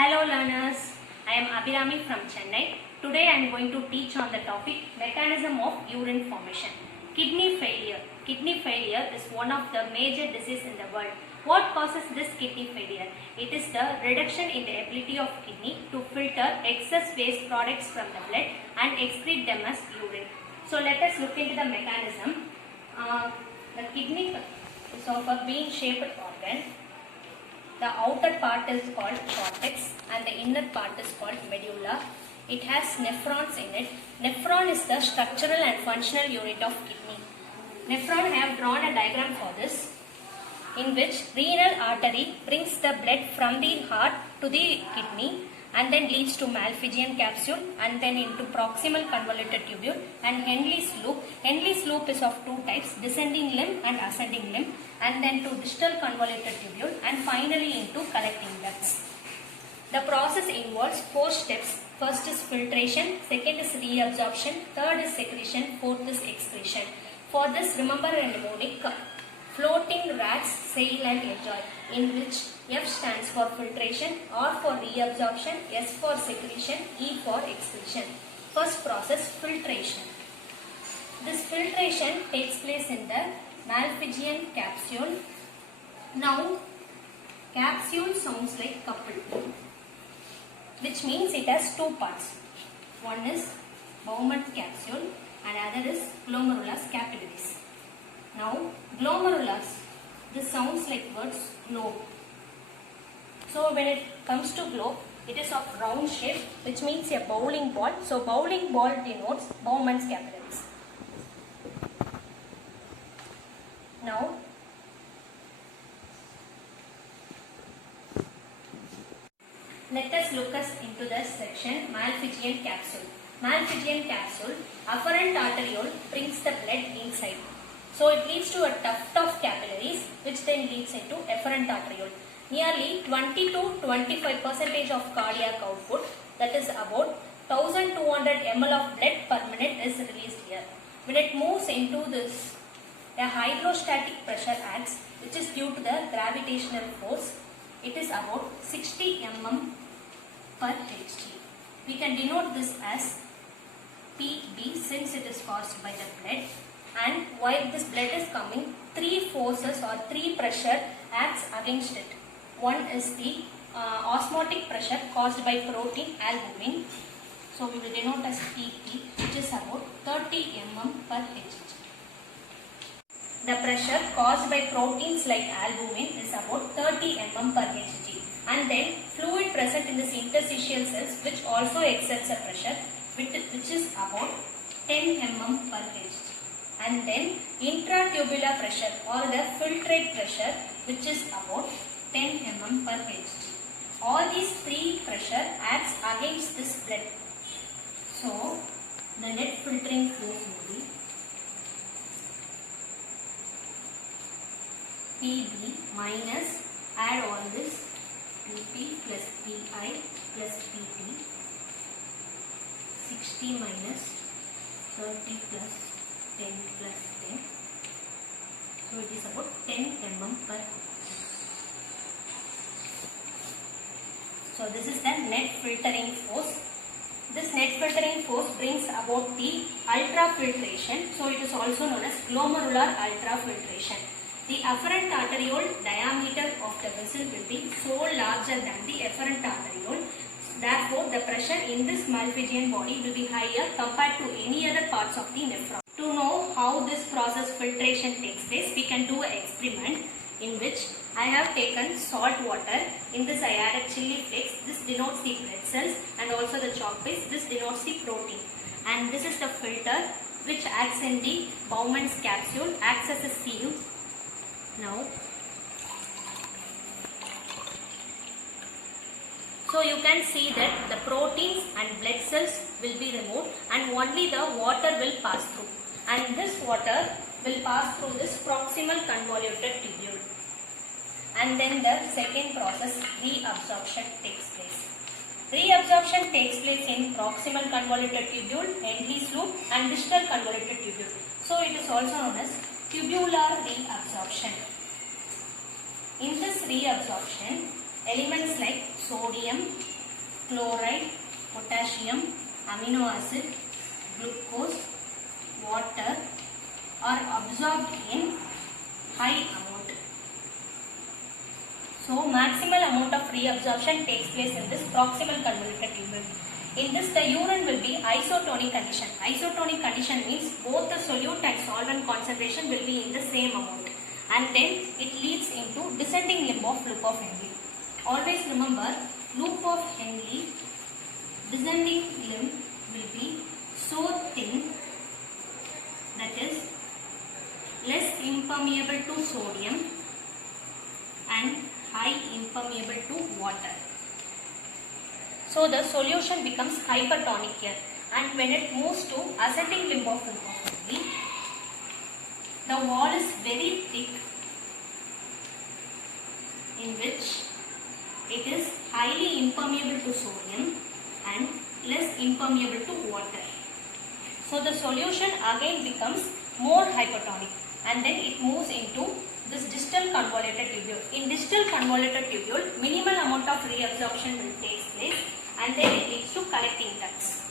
Hello learners, I am Abhirami from Chennai. Today I am going to teach on the topic mechanism of urine formation. Kidney failure. Kidney failure is one of the major diseases in the world. What causes this kidney failure? It is the reduction in the ability of kidney to filter excess waste products from the blood and excrete them as urine. So let us look into the mechanism. The kidney is of a bean-shaped organ. The outer part is called cortex and the inner part is called medulla. It has nephrons in it. Nephron is the structural and functional unit of kidney. Nephron, I have drawn a diagram for this, in which renal artery brings the blood from the heart to the kidney and then leads to Malpighian capsule and then into proximal convoluted tubule and Henle's loop. Henle's loop is of two types, descending limb and ascending limb, and then to distal convoluted tubule and finally into collecting ducts. The process involves 4 steps. First is filtration, second is reabsorption, third is secretion, fourth is excretion. For this, remember a mnemonic: floating rats sail and enjoy, in which F stands for filtration, R for reabsorption, S for secretion, E for excretion. First process, filtration. This filtration takes place in the Malpighian capsule. Now, capsule sounds like couple, which means it has 2 parts. One is Bowman capsule and other is glomerulus capillaris. Now, glomerulus, this sounds like words globe. So when it comes to globe, it is of round shape, which means a bowling ball. So bowling ball denotes Bowman's capillaries. Now, let us look into the section Malpighian capsule. Malpighian capsule, afferent arteriole brings the blood inside. So it leads to a tuft of capillaries, which then leads into efferent arteriole. Nearly 20 to 25% of cardiac output, that is about 1200 ml of blood per minute, is released here. When it moves into this, a hydrostatic pressure acts, which is due to the gravitational force. It is about 60 mm per Hg. We can denote this as Pb since it is caused by the blood. And while this blood is coming, 3 forces or 3 pressure acts against it. One is the osmotic pressure caused by protein albumin. So we will denote as Pp, which is about 30 mm per Hg. The pressure caused by proteins like albumin is about 30 mm per Hg. And then fluid present in the interstitial cells, which also exerts a pressure, which is about 10 mm per Hg. And then intratubular pressure or the filtrate pressure, which is about 10 mm per Hg. All these 3 pressure acts against this blood. So the net filtering force will be Pb minus, add all this, Pp plus Pi plus Pp, 60 minus 30 plus 10 plus 10. So it is about 10 mm per Hg. So this is the net filtering force. This net filtering force brings about the ultrafiltration. So it is also known as glomerular ultrafiltration. The afferent arteriole diameter of the vessel will be so larger than the efferent arteriole. Therefore, the pressure in this Malpighian body will be higher compared to any other parts of the nephron. To know how this process filtration takes place, we can do an experiment in which I have taken salt water. In this I added chili flakes. This denotes the blood cells, and also the chalk paste. This denotes the protein. And this is the filter which acts in the Bowman's capsule, acts as a sieve. Now, so you can see that the proteins and blood cells will be removed and only the water will pass through. And this water will pass through this proximal convoluted tubule. And then the second process, reabsorption, takes place. Reabsorption takes place in proximal convoluted tubule, Henle's loop, and distal convoluted tubule. So it is also known as tubular reabsorption. In this reabsorption, elements like sodium, chloride, potassium, amino acid, glucose, water are absorbed in high amount. So maximal amount of reabsorption takes place in this proximal convoluted tubule. In this, the urine will be isotonic condition. Isotonic condition means both the solute and solvent concentration will be in the same amount, and then it leads into descending limb of loop of Henle. Always remember, loop of Henle descending limb will be so thin, that is less impermeable to sodium and high impermeable to water. So the solution becomes hypertonic here, and when it moves to ascending limb of Henle, the wall is very thick, in which it is highly impermeable to sodium and less impermeable to water. So the solution again becomes more hypertonic, and then it moves into this distal convoluted tubule. In distal convoluted tubule, minimal amount of reabsorption will take place, and then it leads to collecting ducts.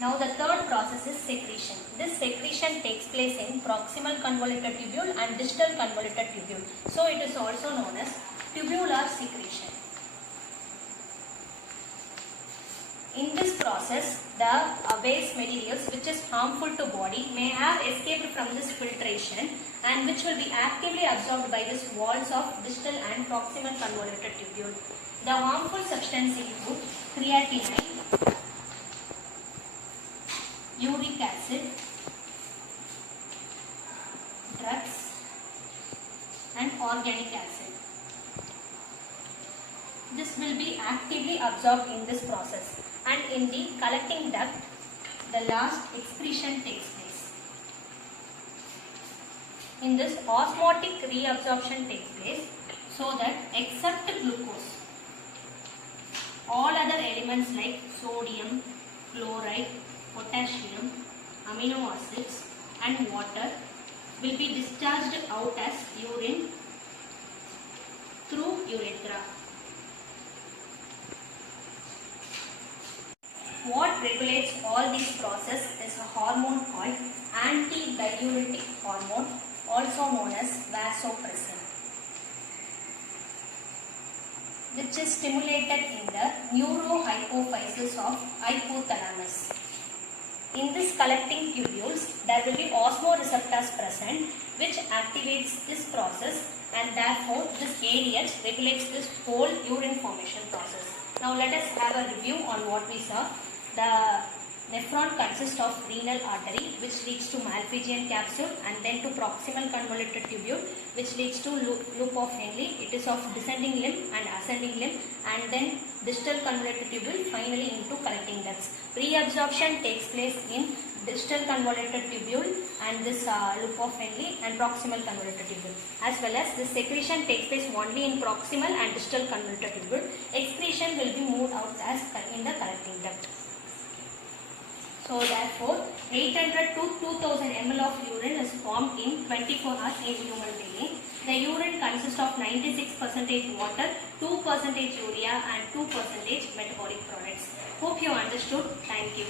Now the third process is secretion. This secretion takes place in proximal convoluted tubule and distal convoluted tubule. So it is also known as tubular secretion. In this process, the waste materials which is harmful to body may have escaped from this filtration, and which will be actively absorbed by these walls of distal and proximal convoluted tubule. The harmful substance include creatinine, uric acid, drugs and organic acid. This will be actively absorbed in this process, and in the collecting duct, the last excretion takes place. In this, osmotic reabsorption takes place, so that except glucose, all other elements like sodium, chloride, potassium, amino acids and water will be discharged out as urine through urethra. What regulates all these processes is a hormone called antidiuretic hormone, also known as vasopressin, which is stimulated in the neurohypophysis of hypothalamus. In this collecting tubules, there will be osmoreceptors present, which activates this process, and therefore this ADH regulates this whole urine formation process. Now let us have a review on what we saw. The nephron consists of renal artery, which leads to Malpighian capsule, and then to proximal convoluted tubule, which leads to loop of Henle. It is of descending limb and ascending limb, and then distal convoluted tubule, finally into collecting ducts. Reabsorption takes place in distal convoluted tubule and this loop of Henle and proximal convoluted tubule, as well as the secretion takes place only in proximal and distal convoluted tubule. Excretion will be moved out as in the collecting duct. So therefore, 800 to 2000 ml of urine is formed in 24 hours in human being. The urine consists of 96% water, 2% urea and 2% metabolic products. Hope you understood. Thank you.